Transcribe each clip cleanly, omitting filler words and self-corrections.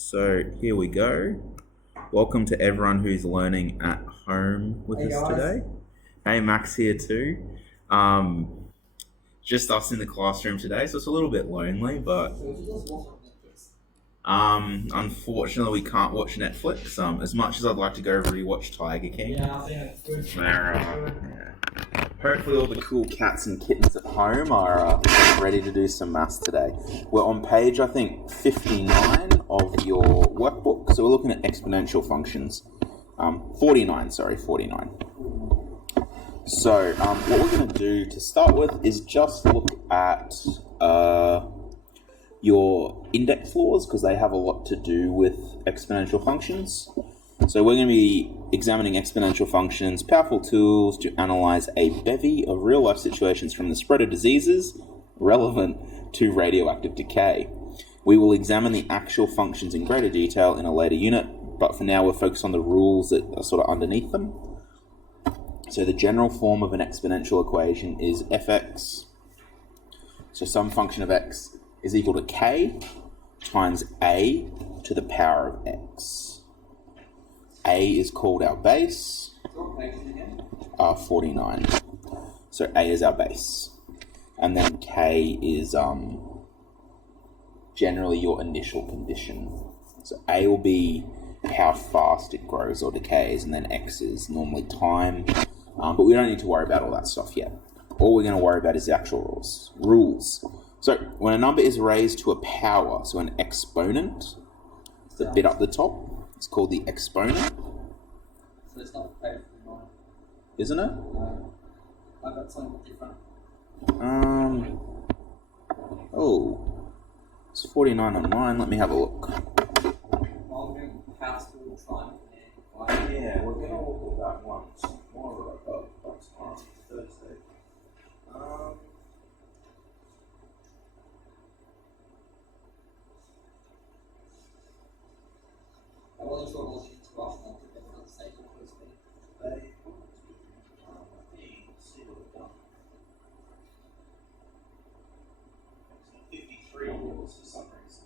So here we go. Welcome to everyone who's learning at home with us today. Hey, Max here too. Just us in the classroom today, so it's a little bit lonely, but unfortunately we can't watch Netflix. As much as I'd like to go rewatch Tiger King. Yeah, I think it's good. Hopefully all the cool cats and kittens at home are ready to do some maths today. We're on page, I think, 59 of your workbook. So we're looking at exponential functions. 49. So what we're going to do to start with is just look at your index laws, because they have a lot to do with exponential functions. So we're going to be examining exponential functions, powerful tools to analyze a bevy of real-life situations from the spread of diseases relevant to radioactive decay. We will examine the actual functions in greater detail in a later unit, but for now we're focused on the rules that are sort of underneath them. So the general form of an exponential equation is fx. So some function of x is equal to k times a to the power of x. A is called our base, 49. So A is our base. And then K is generally your initial condition. So A will be how fast it grows or decays, and then X is normally time. But we don't need to worry about all that stuff yet. All we're going to worry about is the actual rules. So when a number is raised to a power, so an exponent, the bit up the top, it's called the exponent. So it's not page 49. Isn't it? No. I've got something different. Oh. It's 49 on mine. Let me have a look. Well, we're doing house rule triangle there. Yeah, we're going to look at that one tomorrow. Tomorrow, Thursday. I wasn't sure what was to ask them to get on the same as me. See what we've done. 53 rules for some reason.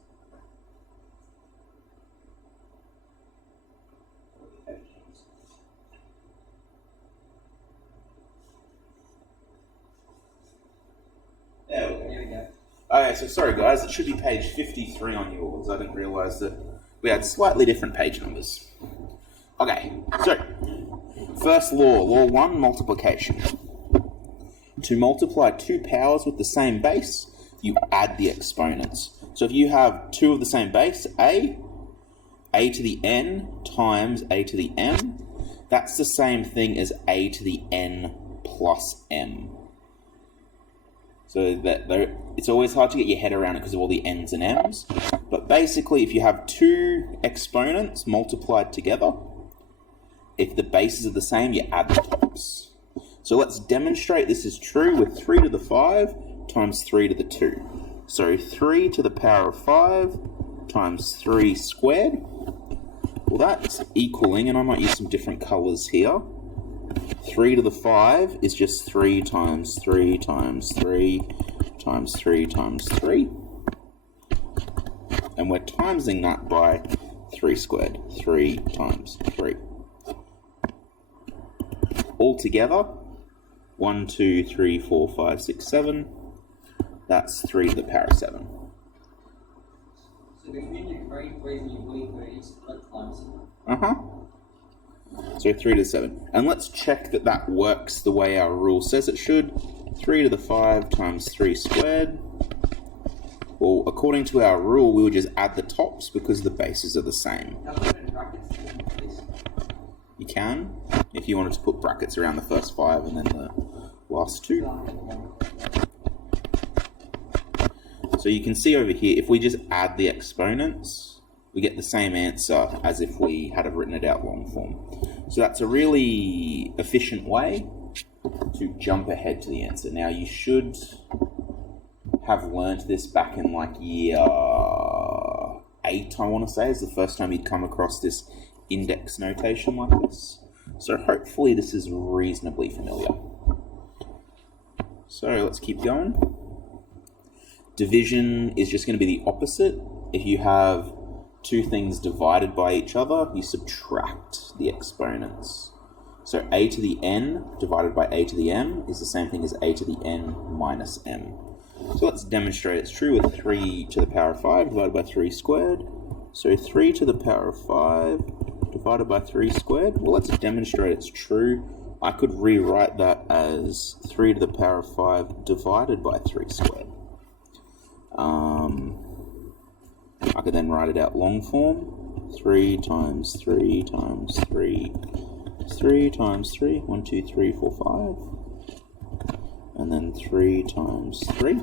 There we go. Okay, so sorry guys, it should be page 53 on yours. I didn't realise that we had slightly different page numbers. Okay, so first law 1, multiplication. To multiply two powers with the same base, you add the exponents. So if you have two of the same base, a to the n times a to the m, that's the same thing as a to the n plus m. So that it's always hard to get your head around it because of all the n's and m's. But basically, if you have two exponents multiplied together, if the bases are the same, you add the tops. So let's demonstrate this is true with 3 to the 5 times 3 to the 2. So 3 to the power of 5 times 3 squared. Well, that's equaling, and I might use some different colours here. 3 to the 5 is just 3 times 3 times 3 times 3 times 3. And we're timesing that by 3 squared. 3 times 3. Altogether, 1, 2, 3, 4, 5, 6, 7. That's 3 to the power of 7. So between your green and your blue grades, that times. So 3 to the 7. And let's check that that works the way our rule says it should. 3 to the 5 times 3 squared. Well, according to our rule, we would just add the tops because the bases are the same. You can, if you wanted to put brackets around the first 5 and then the last 2. So you can see over here, if we just add the exponents, we get the same answer as if we had have written it out long form. So that's a really efficient way to jump ahead to the answer. Now you should have learnt this back in like year 8, I want to say, is the first time you'd come across this index notation like this. So hopefully this is reasonably familiar. So let's keep going. Division is just going to be the opposite. If you have two things divided by each other, you subtract the exponents. So a to the n divided by a to the m is the same thing as a to the n minus m. So let's demonstrate it's true with 3 to the power of 5 divided by 3 squared. So 3 to the power of 5 divided by 3 squared. Well, let's demonstrate it's true. I could rewrite that as 3 to the power of 5 divided by 3 squared. I could then write it out long form. 3 times 3 times 3, 3 times 3, 1, 2, 3, 4, 5. And then 3 times 3.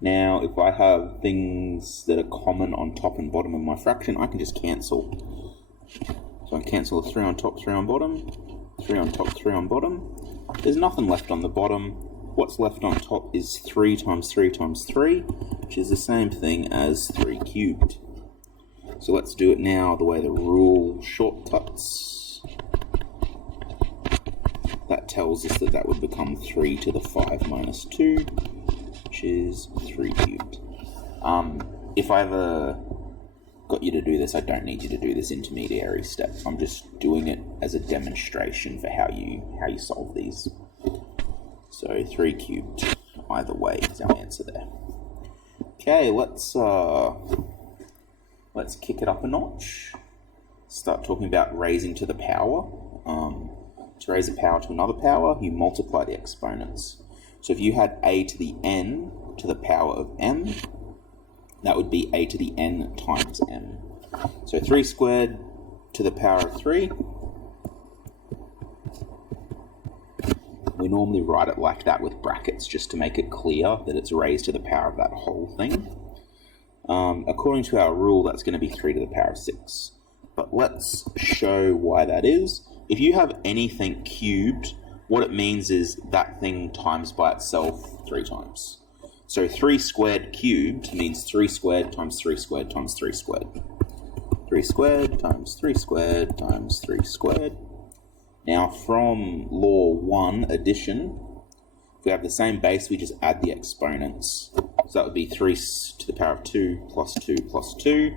Now, if I have things that are common on top and bottom of my fraction, I can just cancel. So I cancel the 3 on top, 3 on bottom, 3 on top, 3 on bottom. There's nothing left on the bottom. What's left on top is 3 times 3 times 3, which is the same thing as 3 cubed. So let's do it now the way the rule shortcuts. That tells us that that would become 3 to the 5 minus 2, which is 3 cubed. If I ever got you to do this, I don't need you to do this intermediary step. I'm just doing it as a demonstration for how you solve these. So 3 cubed, either way is our answer there. Okay, let's kick it up a notch. Start talking about raising to the power. To raise a power to another power, you multiply the exponents. So if you had a to the n to the power of m, that would be a to the n times m. So 3 squared to the power of 3. We normally write it like that with brackets just to make it clear that it's raised to the power of that whole thing. According to our rule, that's going to be 3 to the power of 6. But let's show why that is. If you have anything cubed, what it means is that thing times by itself 3 times. So 3 squared cubed means 3 squared times 3 squared times 3 squared. 3 squared times 3 squared times 3 squared. Now from law 1, addition, if we have the same base, we just add the exponents. So that would be 3 to the power of 2 plus 2 plus 2,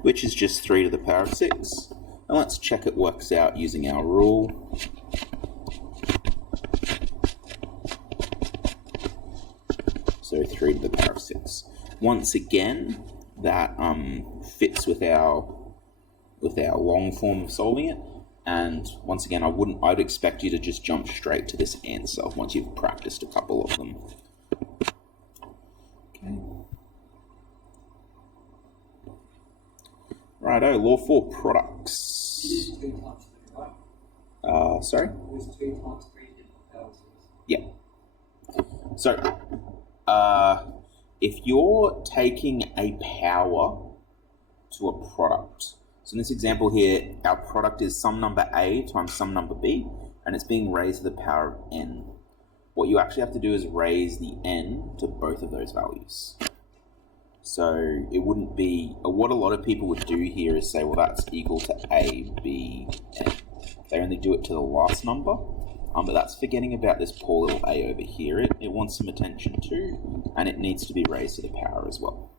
which is just 3 to the power of 6. And let's check it works out using our rule. So 3 to the power of 6. Once again, that fits with our long form of solving it. And once again, I'd expect you to just jump straight to this answer once you've practiced a couple of them. Okay. Righto, law 4, products. It is 2 times 3, right? Sorry? It was 2 times 3 different powers. Yeah. So, if you're taking a power to a product, so in this example here, our product is some number a times some number b, and it's being raised to the power of n. What you actually have to do is raise the n to both of those values. So it wouldn't be, what a lot of people would do here is say, well, that's equal to a, b, n. They only do it to the last number, but that's forgetting about this poor little a over here. It wants some attention too, and it needs to be raised to the power as well.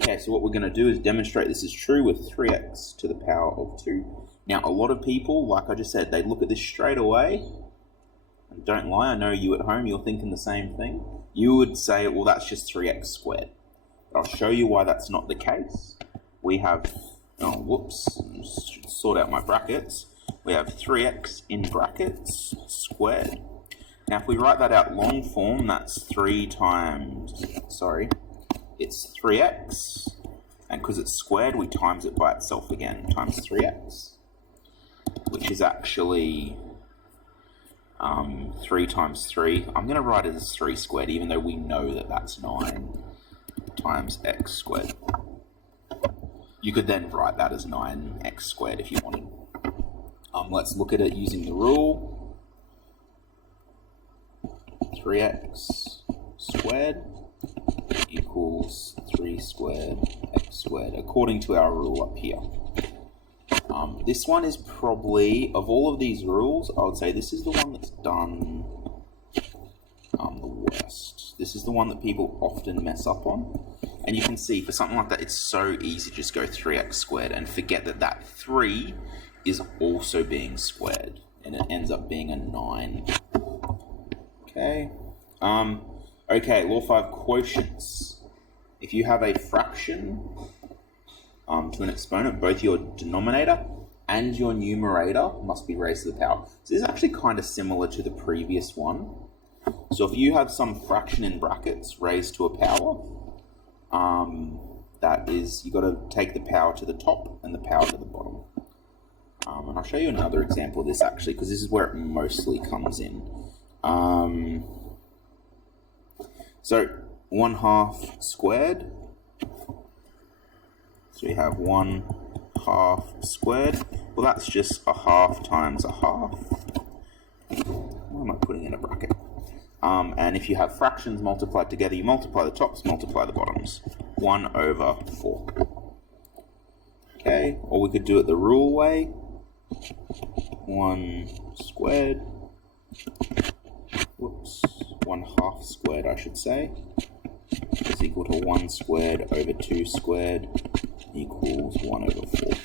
Okay, so what we're going to do is demonstrate this is true with 3x to the power of 2. Now, a lot of people, like I just said, they look at this straight away. And don't lie, I know you at home, you're thinking the same thing. You would say, well, that's just 3x squared. But I'll show you why that's not the case. We have, sort out my brackets. We have 3x in brackets squared. Now, if we write that out long form, that's 3 times, it's 3x, and because it's squared, we times it by itself again, times 3x, which is actually 3 times 3. I'm going to write it as 3 squared, even though we know that that's 9 times x squared. You could then write that as 9x squared if you wanted. Let's look at it using the rule. 3x squared equals 3 squared x squared, according to our rule up here. This one is probably, of all of these rules, I would say this is the one that's done the worst. This is the one that people often mess up on. And you can see for something like that, it's so easy to just go 3x squared and forget that that 3 is also being squared. And it ends up being a 9. Okay. Okay, law 5, quotients. If you have a fraction to an exponent, both your denominator and your numerator must be raised to the power. So this is actually kind of similar to the previous one. So if you have some fraction in brackets raised to a power, that is, you've got to take the power to the top and the power to the bottom. And I'll show you another example of this actually, because this is where it mostly comes in. So 1/2 squared. So we have 1/2 squared. Well, that's just a half times a half. Why am I putting in a bracket? And if you have fractions multiplied together, you multiply the tops, multiply the bottoms. 1/4. Okay, or we could do it the rule way. 1 squared. Whoops. 1/2 squared, I should say, is equal to 1 squared over 2 squared equals 1/4.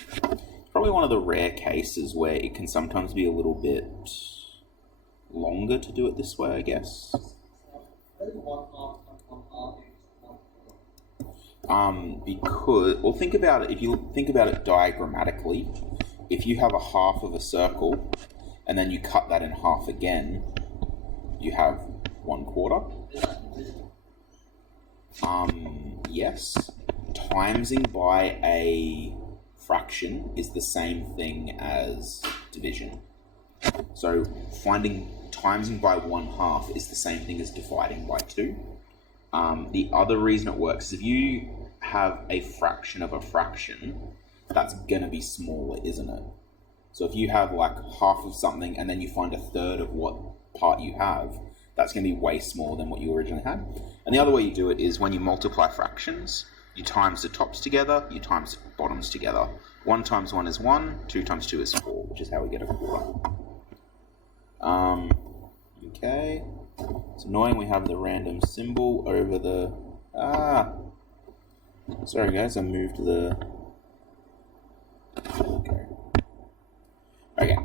Probably one of the rare cases where it can sometimes be a little bit longer to do it this way, I guess. Because, well, think about it, if you think about it diagrammatically, if you have a half of a circle and then you cut that in half again, you have 1/4. Yes. Timesing by a fraction is the same thing as division. So finding timesing by 1/2 is the same thing as dividing by 2. The other reason it works is if you have a fraction of a fraction, that's going to be smaller, isn't it? So if you have like half of something and then you find a third of what part you have, that's going to be way smaller than what you originally had. And the other way you do it is when you multiply fractions, you times the tops together, you times the bottoms together. 1 times 1 is 1, 2 times 2 is 4, which is how we get a quarter. Okay. It's annoying we have the random symbol over the... Sorry guys, I moved the... Okay.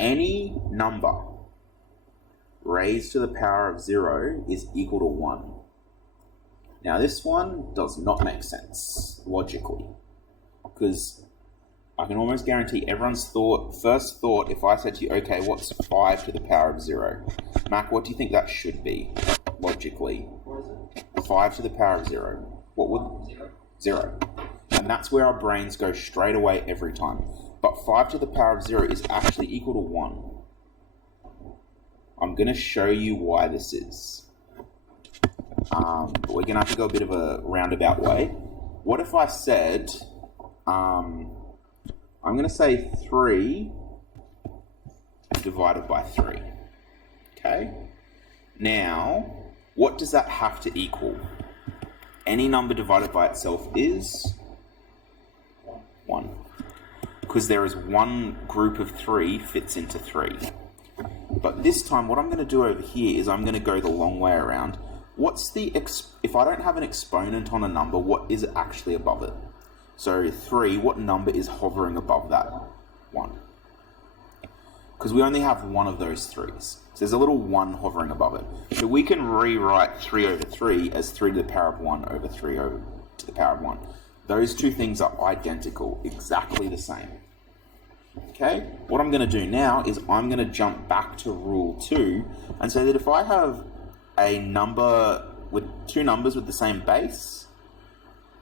Any number raised to the power of 0 is equal to 1. Now this one does not make sense logically, because I can almost guarantee everyone's first thought, if I said to you, okay, what's 5 to the power of 0? Mac, what do you think that should be logically? What is it? 5 to the power of 0. What would... 0. And that's where our brains go straight away every time. But 5 to the power of 0 is actually equal to 1. I'm going to show you why this is. But we're going to have to go a bit of a roundabout way. What if I said, I'm going to say 3 divided by 3. Okay? Now, what does that have to equal? Any number divided by itself is 1. Because there is one group of 3 fits into 3. But this time, what I'm going to do over here is I'm going to go the long way around. What's the if I don't have an exponent on a number, what is actually above it? So 3, what number is hovering above that? 1. Because we only have one of those 3s. So there's a little 1 hovering above it. So we can rewrite 3 over 3 as 3 to the power of 1 over 3 over to the power of 1. Those two things are identical, exactly the same. Okay, what I'm going to do now is I'm going to jump back to rule 2 and say that if I have a number with 2 numbers with the same base,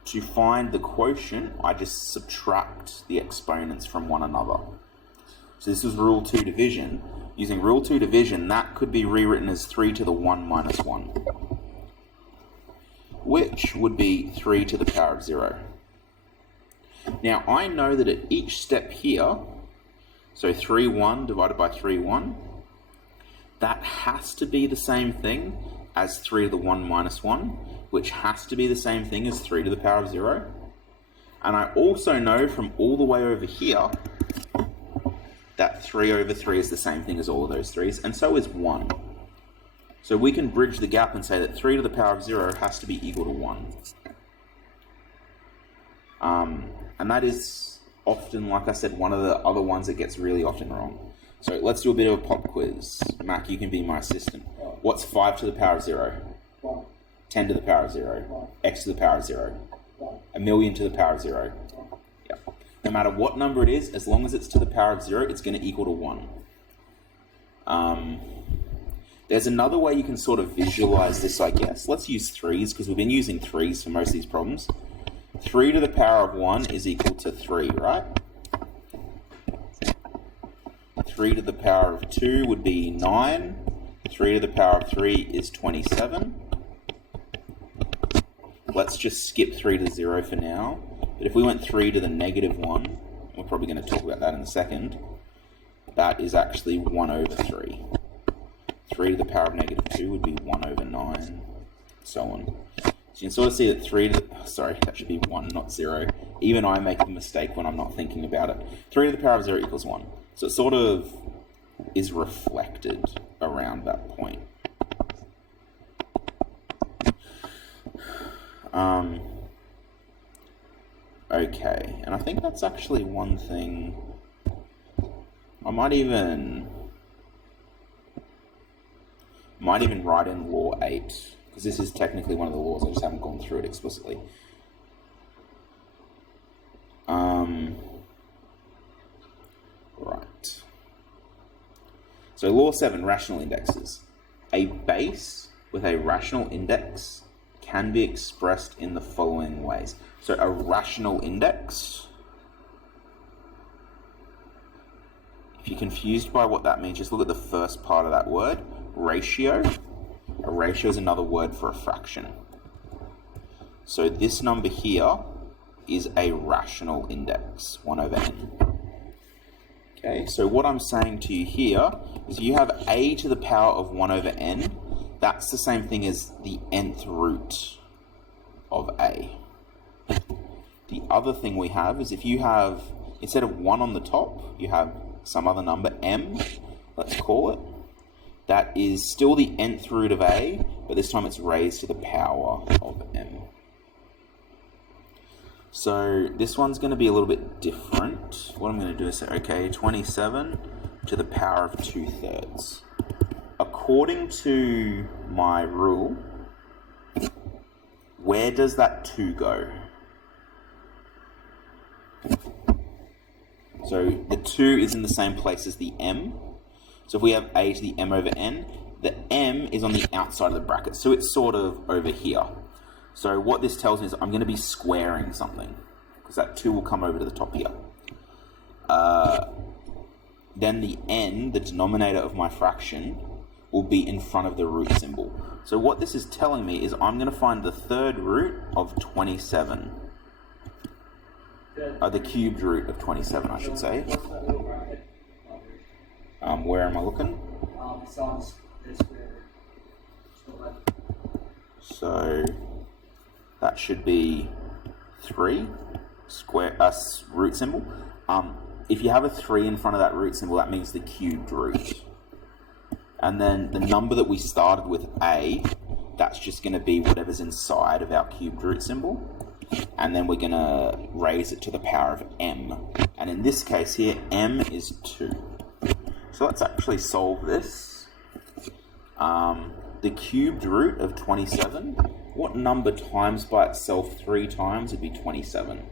to find the quotient, I just subtract the exponents from one another. So this is rule 2 division. Using rule 2 division, that could be rewritten as 3 to the 1 minus 1, which would be 3 to the power of 0. Now, I know that at each step here, so 3, 1 divided by 3, 1, that has to be the same thing as 3 to the 1 minus 1, which has to be the same thing as 3 to the power of 0. And I also know from all the way over here that 3 over 3 is the same thing as all of those 3's, and so is 1. So we can bridge the gap and say that 3 to the power of 0 has to be equal to 1. And that is often, like I said, one of the other ones that gets really often wrong. So let's do a bit of a pop quiz. Mac, you can be my assistant. What's 5 to the power of 0? 1. 10 to the power of 0? X to the power of 0? 1 million to the power of 0? Yeah. No matter what number it is, as long as it's to the power of 0, it's going to equal to 1. There's another way you can sort of visualize this, I guess. Let's use 3s, because we've been using 3s for most of these problems. 3 to the power of 1 is equal to 3, right? 3 to the power of 2 would be 9. 3 to the power of 3 is 27. Let's just skip 3 to 0 for now. But if we went 3 to the negative 1, we're probably going to talk about that in a second, that is actually 1 over 3. 3 to the power of negative 2 would be 1 over 9, so on. So you can sort of see that 3 to the... Sorry, that should be 1, not 0. Even I make a mistake when I'm not thinking about it. 3 to the power of 0 equals 1. So it sort of is reflected around that point. Okay, and I think that's actually one thing I might even write in law 8, because this is technically one of the laws, I just haven't gone through it explicitly. Right. So law 7, rational indexes. A base with a rational index can be expressed in the following ways. So a rational index, if you're confused by what that means, just look at the first part of that word, ratio. A ratio is another word for a fraction. So this number here is a rational index, 1 over n. Okay, so what I'm saying to you here is you have a to the power of 1 over n. That's the same thing as the nth root of a. The other thing we have is if you have, instead of 1 on the top, you have some other number, m, let's call it. That is still the nth root of a, but this time it's raised to the power of m. So this one's going to be a little bit different. What I'm going to do is say, okay, 27 to the power of 2/3. According to my rule, where does that 2 go? So the 2 is in the same place as the m. So if we have a to the m over n, the m is on the outside of the bracket. So it's sort of over here. So what this tells me is I'm going to be squaring something, because that 2 will come over to the top here. Then the n, the denominator of my fraction, will be in front of the root symbol. So what this is telling me is I'm going to find the third root of 27. The cubed root of 27, I should say. Where am I looking? So that should be 3 square root symbol. If you have a 3 in front of that root symbol, that means the cubed root. And then the number that we started with, a, that's just going to be whatever's inside of our cubed root symbol. And then we're going to raise it to the power of m. And in this case here, m is 2. So let's actually solve this. The cubed root of 27, what number times by itself 3 times would be 27?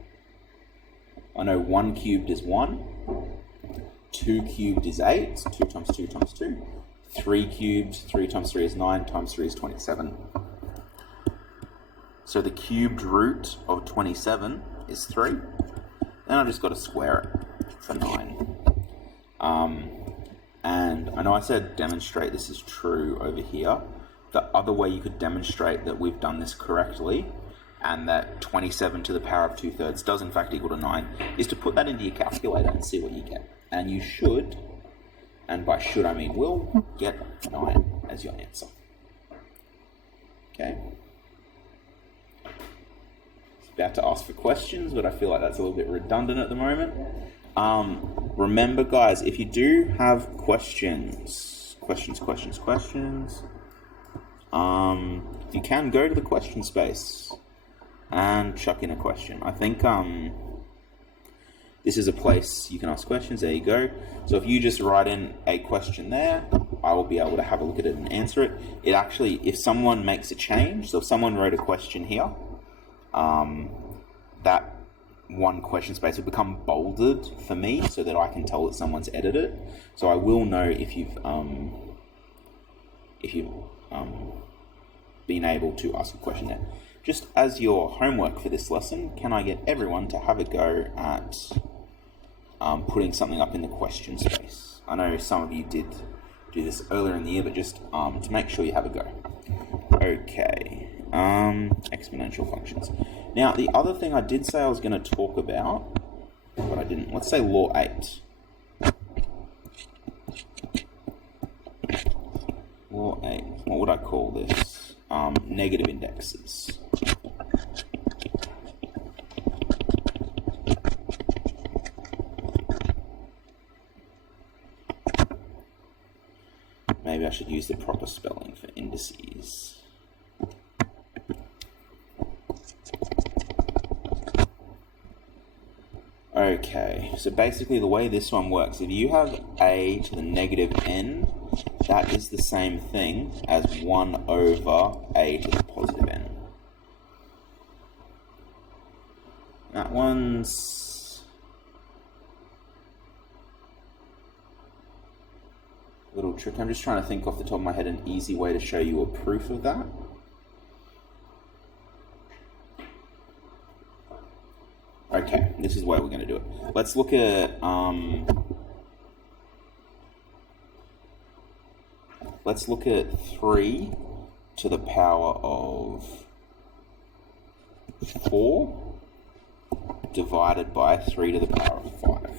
I know 1 cubed is 1, 2 cubed is 8, 2 times 2 times 2, 3 cubed, 3 times 3 is 9, times 3 is 27. So the cubed root of 27 is 3. Then I've just got to square it for 9. And I know I said demonstrate this is true over here. The other way you could demonstrate that we've done this correctly and that 27 to the power of 2/3 does in fact equal to 9 is to put that into your calculator and see what you get. And you should, and by should I mean will, get 9 as your answer. Okay. About to ask for questions, but I feel like that's a little bit redundant at the moment. Remember, guys, if you do have questions, you can go to the question space and chuck in a question. I think this is a place you can ask questions. There you go. So if you just write in a question there, I will be able to have a look at it and answer it. It actually, if someone makes a change, so if someone wrote a question here, that one question space will become bolded for me so that I can tell that someone's edited it. So I will know if you've been able to ask a question there. Just as your homework for this lesson, can I get everyone to have a go at putting something up in the question space? I know some of you did do this earlier in the year, but just to make sure you have a go. Okay, exponential functions. Now, the other thing I did say I was going to talk about, but I didn't. Let's say law 8. Law 8. What would I call this? Negative indexes. Maybe I should use the proper spelling for indices. Okay, so basically the way this one works, if you have a to the negative n, that is the same thing as 1 over a to the positive n. That one's a little trick. I'm just trying to think off the top of my head an easy way to show you a proof of that. Okay, this is the way we're going to do it. Let's look at let's look at 3 to the power of 4 divided by 3 to the power of 5.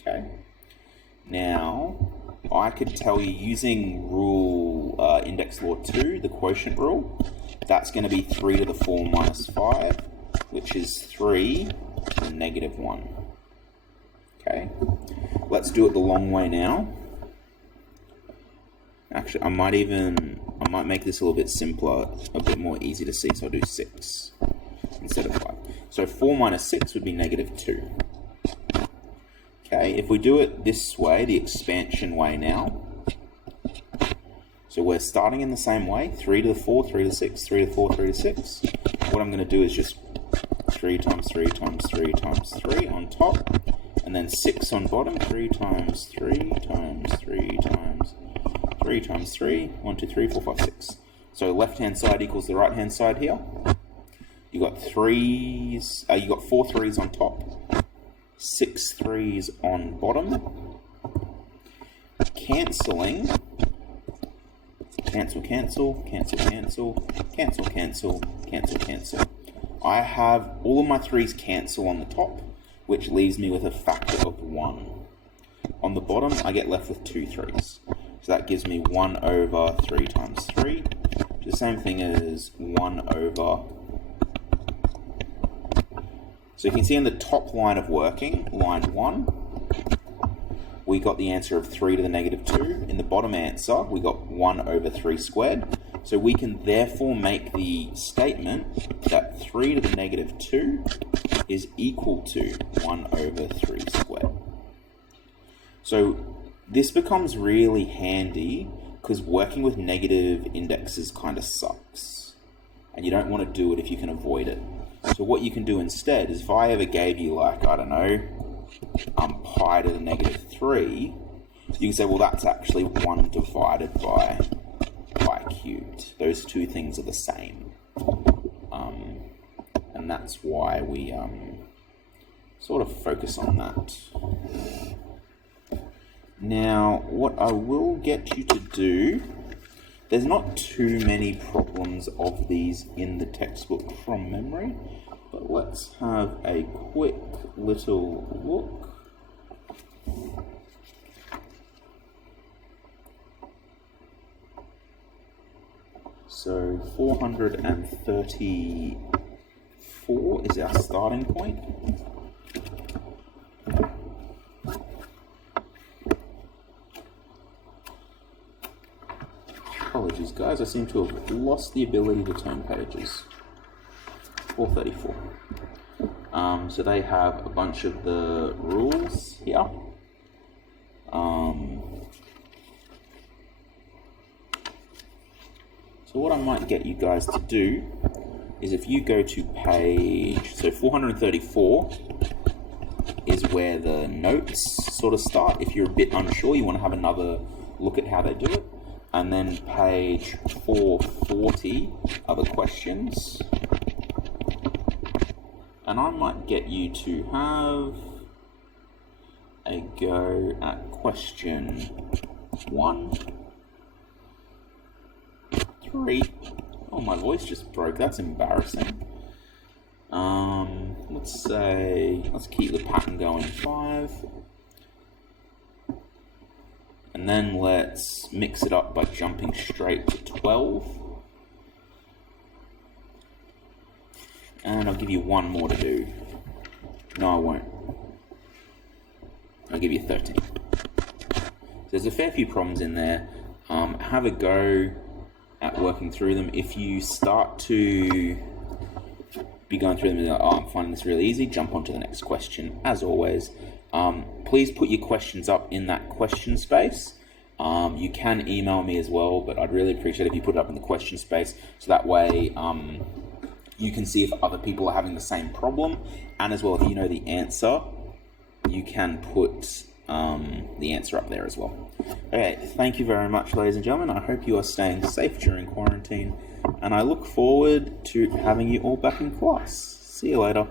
Okay. Now, I could tell you using rule index law 2, the quotient rule, that's going to be 3 to the 4 minus 5, which is 3 to the negative 1. Okay. Let's do it the long way now. Actually, I might make this a little bit simpler, a bit more easy to see, so I'll do 6 instead of 5. So 4 minus 6 would be negative 2. Okay, if we do it this way, the expansion way now, so we're starting in the same way, 3 to the 4, 3 to the 6, 3 to the 4, 3 to 6. What I'm going to do is just 3 times 3 times 3 times 3 on top, and then 6 on bottom, 3 times 3 times 3 times 3 times 3, 1, 2, 3, 4, 5, 6. So left-hand side equals the right-hand side here. You got 3s, you got 4 3s on top, 6 3s on bottom. Cancelling. Cancel, cancel, cancel, cancel, cancel, cancel, cancel, cancel. I have all of my 3s cancel on the top, which leaves me with a factor of 1. On the bottom, I get left with 2 3s. So that gives me 1 over 3 times 3, which is the same thing as 1 over. So you can see in the top line of working, line 1, we got the answer of 3 to the negative 2. In the bottom answer, we got 1 over 3 squared. So we can therefore make the statement that 3 to the negative 2 is equal to 1 over 3 squared. So this becomes really handy because working with negative indexes kind of sucks. And you don't want to do it if you can avoid it. So what you can do instead is if I ever gave you like, I don't know, pi to the negative 3, you can say, well, that's actually 1 divided by pi cubed. Those two things are the same. And that's why we sort of focus on that. Now, what I will get you to do, there's not too many problems of these in the textbook from memory, but let's have a quick little look. So 434 is our starting point. Probably pages, guys. I seem to have lost the ability to turn pages. 434. So they have a bunch of the rules here. So what I might get you guys to do is if you go to page, so 434 is where the notes sort of start. If you're a bit unsure, you want to have another look at how they do it. And then page 440 are the questions. And I might get you to have a go at question 1, 3. Oh, my voice just broke. That's embarrassing. Let's keep the pattern going. 5. And then let's mix it up by jumping straight to 12. And I'll give you one more to do. No, I won't. I'll give you 13. So there's a fair few problems in there. Have a go at working through them. If you start to be going through them and I'm finding this really easy, jump on to the next question. As always, please put your questions up in that question space. You can email me as well, but I'd really appreciate if you put it up in the question space, so that way you can see if other people are having the same problem, and as well, if you know the answer, you can put the answer up there as well. Okay, thank you very much, ladies and gentlemen. I hope you are staying safe during quarantine, and I look forward to having you all back in class. See you later. Do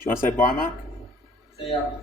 you want to say bye, Mac? See ya.